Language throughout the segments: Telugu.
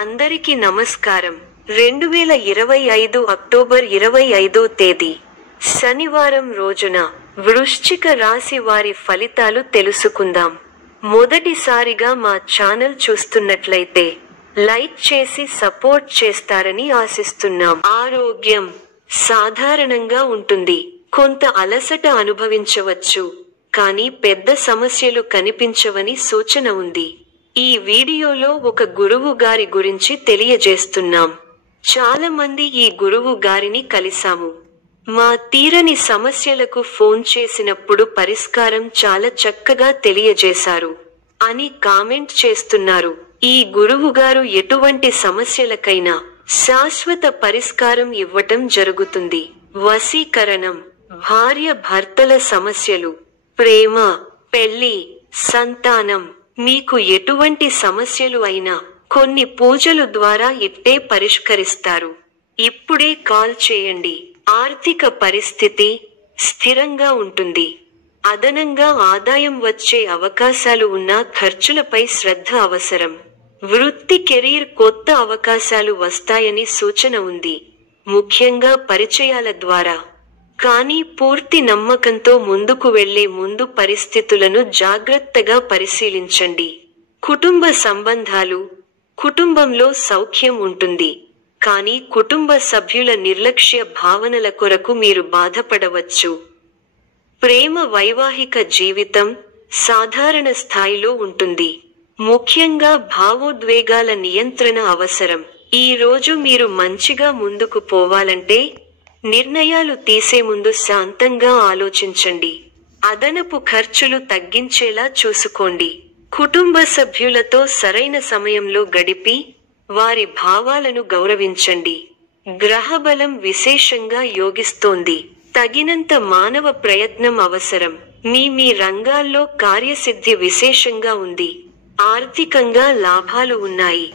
అందరికీ నమస్కారం. 2025 అక్టోబర్ 25వ తేదీ శనివారం రోజున వృశ్చిక రాశి వారి ఫలితాలు తెలుసుకుందాం. మొదటిసారిగా మా ఛానల్ చూస్తున్నట్లయితే లైక్ చేసి సపోర్ట్ చేస్తారని ఆశిస్తున్నాం. ఆరోగ్యం సాధారణంగా ఉంటుంది. కొంత అలసట అనుభవించవచ్చు, కానీ పెద్ద సమస్యలు కనిపించవని సూచన ఉంది. ఈ వీడియోలో ఒక గురువు గారి గురించి తెలియజేస్తున్నాం. చాలా మంది ఈ గురువు గారిని కలిసాము. మా తీరని సమస్యలకు ఫోన్ చేసినప్పుడు పరిష్కారం చాలా చక్కగా తెలియజేశారు అని కామెంట్ చేస్తున్నారు. ఈ గురువుగారు ఎటువంటి సమస్యలకైనా శాశ్వత పరిష్కారం ఇవ్వటం జరుగుతుంది. వశీకరణం, భార్య భర్తల సమస్యలు, ప్రేమ, పెళ్లి, సంతానం, మీకు ఎటువంటి సమస్యలు అయినా కొన్ని పూజలు ద్వారా ఇట్టే పరిష్కరిస్తారు. ఇప్పుడే కాల్ చేయండి. ఆర్థిక పరిస్థితి స్థిరంగా ఉంటుంది. అదనంగా ఆదాయం వచ్చే అవకాశాలు ఉన్నా ఖర్చులపై శ్రద్ధ అవసరం. వృత్తి కెరీర్ కొత్త అవకాశాలు వస్తాయని సూచన ఉంది, ముఖ్యంగా పరిచయాల ద్వారా. కానీ పూర్తి నమ్మకంతో ముందుకు వెళ్లే ముందు పరిస్థితులను జాగ్రత్తగా పరిశీలించండి. కుటుంబ సంబంధాలు, కుటుంబంలో సౌఖ్యం ఉంటుంది, కానీ కుటుంబ సభ్యుల నిర్లక్ష్య భావనల కొరకు మీరు బాధపడవచ్చు. ప్రేమ, వైవాహిక జీవితం సాధారణ స్థాయిలో ఉంటుంది. ముఖ్యంగా భావోద్వేగాల నియంత్రణ అవసరం. ఈ రోజు మీరు మంచిగా ముందుకు పోవాలంటే నిర్ణయాలు తీసే ముందు శాంతంగా ఆలోచించండి. అదనపు ఖర్చులు తగ్గించేలా చూసుకోండి. కుటుంబ సభ్యులతో సరైన సమయంలో గడిపి వారి భావాలను గౌరవించండి. గ్రహబలం విశేషంగా యోగిస్తోంది. తగినంత మానవ ప్రయత్నం అవసరం. మీ రంగాల్లో కార్యసిద్ధి విశేషంగా ఉంది. ఆర్థికంగా లాభాలు ఉన్నాయి.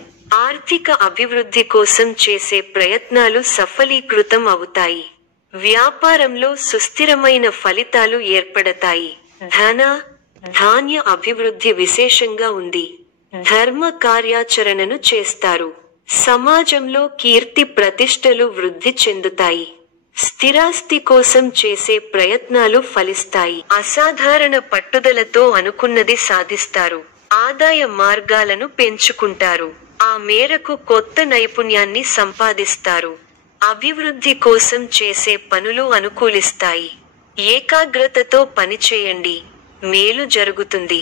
ఆర్థిక అభివృద్ధి కోసం చేసే ప్రయత్నాలు సఫలీకృతం అవుతాయి. వ్యాపారంలో సుస్థిరమైన ఫలితాలు ఏర్పడతాయి. ధన, ధాన్య అభివృద్ధి విశేషంగా ఉంది. ధర్మ కార్యాచరణను చేస్తారు. సమాజంలో కీర్తి ప్రతిష్టలు వృద్ధి చెందుతాయి. స్థిరాస్తి కోసం చేసే ప్రయత్నాలు ఫలిస్తాయి. అసాధారణ పట్టుదలతో అనుకున్నది సాధిస్తారు. ఆదాయ మార్గాలను పెంచుకుంటారు. ఆ మేరకు కొత్త నైపుణ్యాన్ని సంపాదిస్తారు. అభివృద్ధి కోసం చేసే పనులు అనుకూలిస్తాయి. ఏకాగ్రతతో పనిచేయండి, మేలు జరుగుతుంది.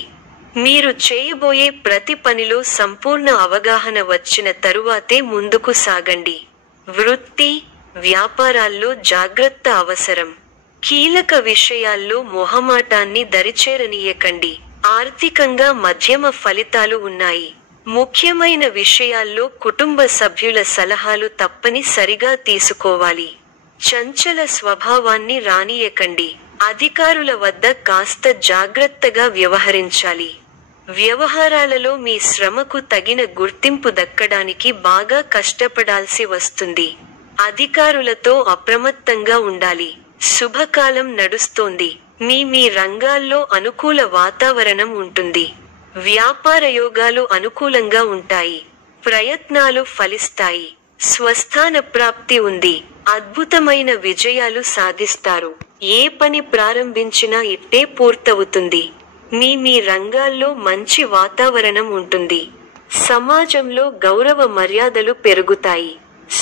మీరు చేయబోయే ప్రతి పనిలో సంపూర్ణ అవగాహన వచ్చిన తరువాతే ముందుకు సాగండి. వృత్తి, వ్యాపారాల్లో జాగ్రత్త అవసరం. కీలక విషయాల్లో మొహమాటాన్ని దరిచేరనీయకండి. ఆర్థికంగా మధ్యమ ఫలితాలు ఉన్నాయి. ముఖ్యమైన విషయాల్లో కుటుంబ సభ్యుల సలహాలు తప్పనిసరిగా తీసుకోవాలి. చంచల స్వభావాన్ని రానీయకండి. అధికారుల వద్ద కాస్త జాగ్రత్తగా వ్యవహరించాలి. వ్యవహారాలలో మీ శ్రమకు తగిన గుర్తింపు దక్కడానికి బాగా కష్టపడాల్సి వస్తుంది. అధికారులతో అప్రమత్తంగా ఉండాలి. శుభకాలం నడుస్తోంది. మీ రంగాల్లో అనుకూల వాతావరణం ఉంటుంది. వ్యాపార యోగాలు అనుకూలంగా ఉంటాయి. ప్రయత్నాలు ఫలిస్తాయి. స్వస్థాన ప్రాప్తి ఉంది. అద్భుతమైన విజయాలు సాధిస్తారు. ఏ పని ప్రారంభించినా ఇట్టే పూర్తవుతుంది. మీ రంగాల్లో మంచి వాతావరణం ఉంటుంది. సమాజంలో గౌరవ మర్యాదలు పెరుగుతాయి.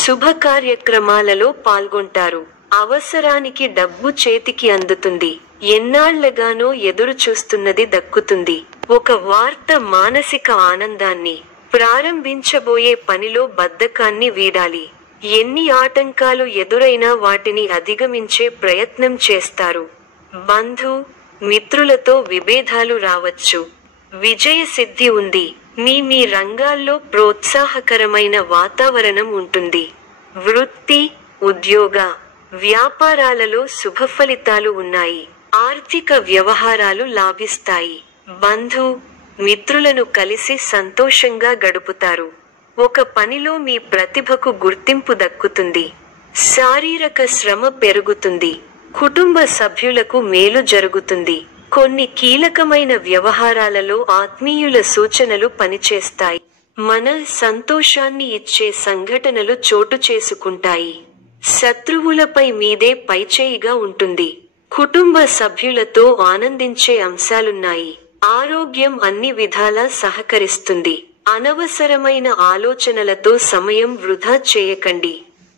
శుభ కార్యక్రమాలలో పాల్గొంటారు. అవసరానికి డబ్బు చేతికి అందుతుంది. ఎన్నాళ్లగానో ఎదురు చూస్తున్నది దక్కుతుంది. ఒక వార్త మానసిక ఆనందాన్ని, ప్రారంభించబోయే పనిలో బద్ధకాన్ని వీడాలి. ఎన్ని ఆటంకాలు ఎదురైనా వాటిని అధిగమించే ప్రయత్నం చేస్తారు. బంధు, మిత్రులతో విభేదాలు రావచ్చు. విజయ సిద్ధి ఉంది. మీ రంగాల్లో ప్రోత్సాహకరమైన వాతావరణం ఉంటుంది. వృత్తి, ఉద్యోగ, వ్యాపారాలలో శుభ ఫలితాలు ఉన్నాయి. ఆర్థిక వ్యవహారాలు లాభిస్తాయి. బంధు, మిత్రులను కలిసి సంతోషంగా గడుపుతారు. ఒక పనిలో మీ ప్రతిభకు గుర్తింపు దక్కుతుంది. శారీరక శ్రమ పెరుగుతుంది. కుటుంబ సభ్యులకు మేలు జరుగుతుంది. కొన్ని కీలకమైన వ్యవహారాలలో ఆత్మీయుల సూచనలు పనిచేస్తాయి. మన సంతోషాన్ని ఇచ్చే సంఘటనలు చోటు చేసుకుంటాయి. శత్రువులపై మీదే పైచేయిగా ఉంటుంది. కుటుంబ సభ్యులతో ఆనందించే అంశాలున్నాయి. ఆరోగ్యం అన్ని విధాలా సహకరిస్తుంది. అనవసరమైన ఆలోచనలతో సమయం వృధా చేయకండి.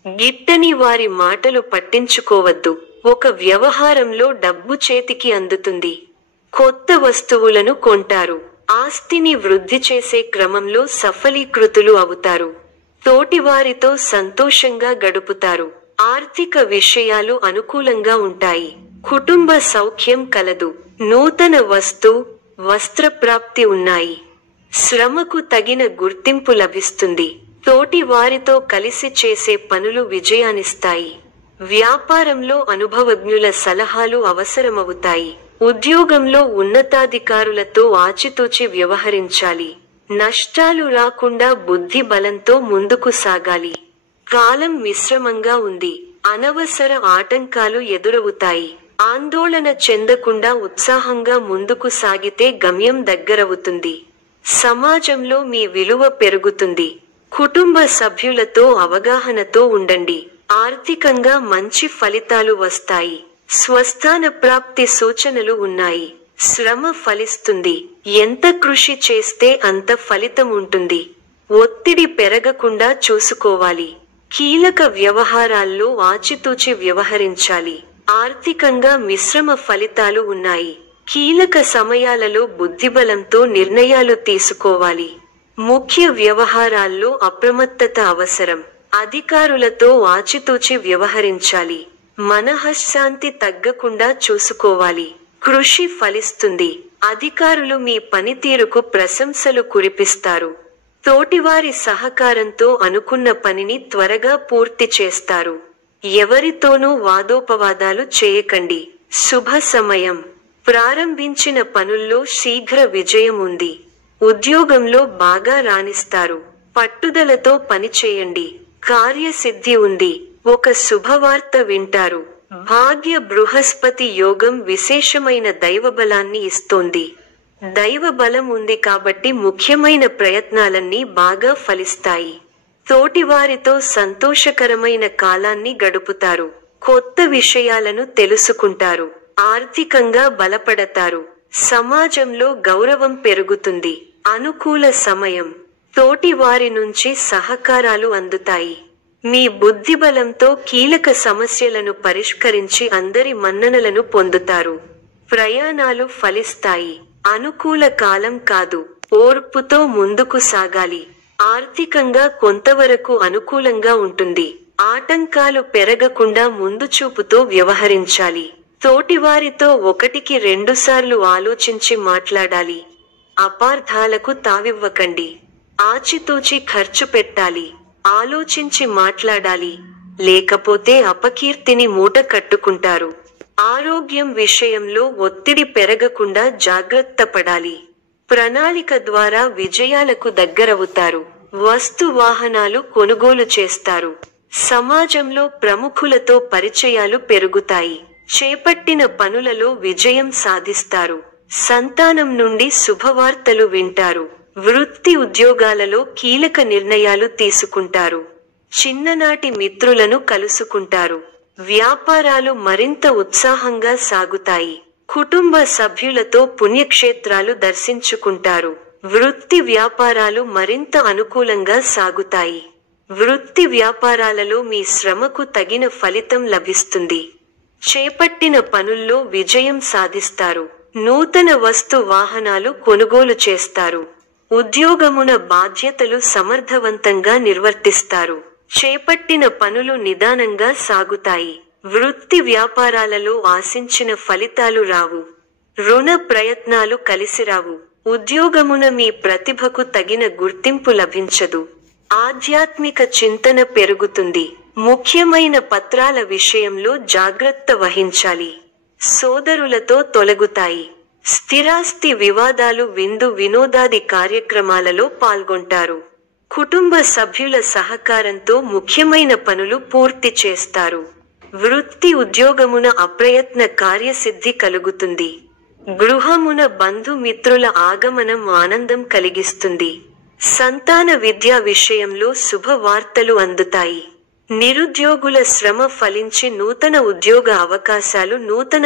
గిట్టని వారి మాటలు పట్టించుకోవద్దు. ఒక వ్యవహారంలో డబ్బు చేతికి అందుతుంది. కొత్త వస్తువులను కొంటారు. ఆస్తిని వృద్ధి చేసే క్రమంలో సఫలీకృతులు అవుతారు. తోటివారితో సంతోషంగా గడుపుతారు. ఆర్థిక విషయాలు అనుకూలంగా ఉంటాయి. కుటుంబ సౌఖ్యం కలదు. నూతన వస్త్రప్రాప్తి ఉన్నాయి. శ్రమకు తగిన గుర్తింపు లభిస్తుంది. తోటి వారితో కలిసి చేసే పనులు విజయాన్నిస్తాయి. వ్యాపారంలో అనుభవజ్ఞుల సలహాలు అవసరమవుతాయి. ఉద్యోగంలో ఉన్నతాధికారులతో ఆచితూచి వ్యవహరించాలి. నష్టాలు రాకుండా బుద్ధి బలంతో ముందుకు సాగాలి. కాలం మిశ్రమంగా ఉంది. అనవసర ఆటంకాలు ఎదురవుతాయి. ఆందోళన చెందకుండా ఉత్సాహంగా ముందుకు సాగితే గమ్యం దగ్గరవుతుంది. సమాజంలో మీ విలువ పెరుగుతుంది. కుటుంబ సభ్యులతో అవగాహనతో ఉండండి. ఆర్థికంగా మంచి ఫలితాలు వస్తాయి. స్వస్థాన ప్రాప్తి సూచనలు ఉన్నాయి. శ్రమ ఫలిస్తుంది. ఎంత కృషి చేస్తే అంత ఫలితం ఉంటుంది. ఒత్తిడి పెరగకుండా చూసుకోవాలి. కీలక వ్యవహారాల్లో ఆచితూచి వ్యవహరించాలి. ఆర్థికంగా మిశ్రమ ఫలితాలు ఉన్నాయి. కీలక సమయాలలో బుద్ధిబలంతో నిర్ణయాలు తీసుకోవాలి. ముఖ్య వ్యవహారాల్లో అప్రమత్తత అవసరం. అధికారులతో ఆచితూచి వ్యవహరించాలి. మనఃశాంతి తగ్గకుండా చూసుకోవాలి. కృషి ఫలిస్తుంది. అధికారులు మీ పనితీరుకు ప్రశంసలు కురిపిస్తారు. తోటివారి సహకారంతో అనుకున్న పనిని త్వరగా పూర్తి చేస్తారు. ఎవరితోనూ వాదోపవాదాలు చేయకండి. శుభ సమయం. ప్రారంభించిన పనుల్లో శీఘ్ర విజయం ఉంది. ఉద్యోగంలో బాగా రాణిస్తారు. పట్టుదలతో పనిచేయండి. కార్యసిద్ధి ఉంది. ఒక శుభవార్త వింటారు. భాగ్య బృహస్పతి యోగం విశేషమైన దైవబలాన్ని ఇస్తోంది. దైవబలం ఉంది కాబట్టి ముఖ్యమైన ప్రయత్నాలన్నీ బాగా ఫలిస్తాయి. తోటివారితో సంతోషకరమైన కాలాన్ని గడుపుతారు. కొత్త విషయాలను తెలుసుకుంటారు. ఆర్థికంగా బలపడతారు. సమాజంలో గౌరవం పెరుగుతుంది. అనుకూల సమయం. తోటి వారి నుంచి సహకారాలు అందుతాయి. మీ బుద్ధిబలంతో కీలక సమస్యలను పరిష్కరించి అందరి మన్ననలను పొందుతారు. ప్రయాణాలు ఫలిస్తాయి. అనుకూల కాలం కాదు. ఓర్పుతో ముందుకు సాగాలి. ఆర్థికంగా కొంతవరకు అనుకూలంగా ఉంటుంది. ఆటంకాలు పెరగకుండా ముందు చూపుతో వ్యవహరించాలి. తోటివారితో 1-2 ఆలోచించి మాట్లాడాలి. అపార్థాలకు తావివ్వకండి. ఆచితూచి ఖర్చు పెట్టాలి. ఆలోచించి మాట్లాడాలి. లేకపోతే అపకీర్తిని మూట కట్టుకుంటారు. ఆరోగ్యం విషయంలో ఒత్తిడి పెరగకుండా జాగ్రత్త పడాలి. ప్రణాళిక ద్వారా విజయాలకు దగ్గరవుతారు. వస్తు వాహనాలు కొనుగోలు చేస్తారు. సమాజంలో ప్రముఖులతో పరిచయాలు పెరుగుతాయి. చేపట్టిన పనులలో విజయం సాధిస్తారు. సంతానం నుండి శుభవార్తలు వింటారు. వృత్తి ఉద్యోగాలలో కీలక నిర్ణయాలు తీసుకుంటారు. చిన్ననాటి మిత్రులను కలుసుకుంటారు. వ్యాపారాలు మరింత ఉత్సాహంగా సాగుతాయి. కుటుంబ సభ్యులతో పుణ్యక్షేత్రాలు దర్శించుకుంటారు. వృత్తి వ్యాపారాలు మరింత అనుకూలంగా సాగుతాయి. వృత్తి వ్యాపారాలలో మీ శ్రమకు తగిన ఫలితం లభిస్తుంది. చేపట్టిన పనుల్లో విజయం సాధిస్తారు. నూతన వస్తు వాహనాలు కొనుగోలు చేస్తారు. ఉద్యోగమున బాధ్యతలు సమర్థవంతంగా నిర్వర్తిస్తారు. చేపట్టిన పనులు నిదానంగా సాగుతాయి. వృత్తి వ్యాపారాలలో ఆశించిన ఫలితాలు రావు. రుణ ప్రయత్నాలు కలిసిరావు. ఉద్యోగమున మీ ప్రతిభకు తగిన గుర్తింపు లభించదు. ఆధ్యాత్మిక చింతన పెరుగుతుంది. ముఖ్యమైన పత్రాల విషయంలో జాగ్రత్త వహించాలి. సోదరులతో తొలగుతాయి. స్థిరాస్తి వివాదాలు విందు వినోదాది కార్యక్రమాలలో పాల్గొంటారు. కుటుంబ సభ్యుల సహకారంతో ముఖ్యమైన పనులు పూర్తి చేస్తారు. వృత్తి ఉద్యోగమున అప్రయత్న కార్యసిద్ధి కలుగుతుంది. గృహమున బంధుమిత్రుల ఆగమనం ఆనందం కలిగిస్తుంది. సంతాన విద్యా విషయంలో శుభవార్తలు అందుతాయి. నిరుద్యోగుల శ్రమ ఫలించి నూతన ఉద్యోగ అవకాశాలు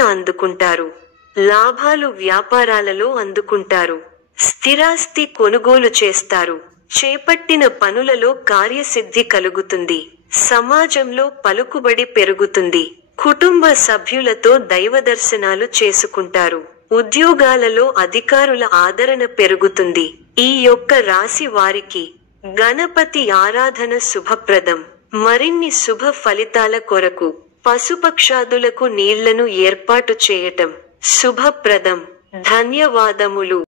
అందుకుంటారు. లాభాలు వ్యాపారాలలో అందుకుంటారు. స్థిరాస్తి కొనుగోలు చేస్తారు. చేపట్టిన పనులలో కార్యసిద్ధి కలుగుతుంది. సమాజంలో పలుకుబడి పెరుగుతుంది. కుటుంబ సభ్యులతో దైవదర్శనాలు చేసుకుంటారు. ఉద్యోగాలలో అధికారుల ఆదరణ పెరుగుతుంది. ఈ యొక్క రాశి వారికి గణపతి ఆరాధన శుభప్రదం. మరిన్ని శుభ ఫలితాల కొరకు పశుపక్షాదులకు నీళ్లను ఏర్పాటు చేయటం శుభప్రదం. ధన్యవాదములు.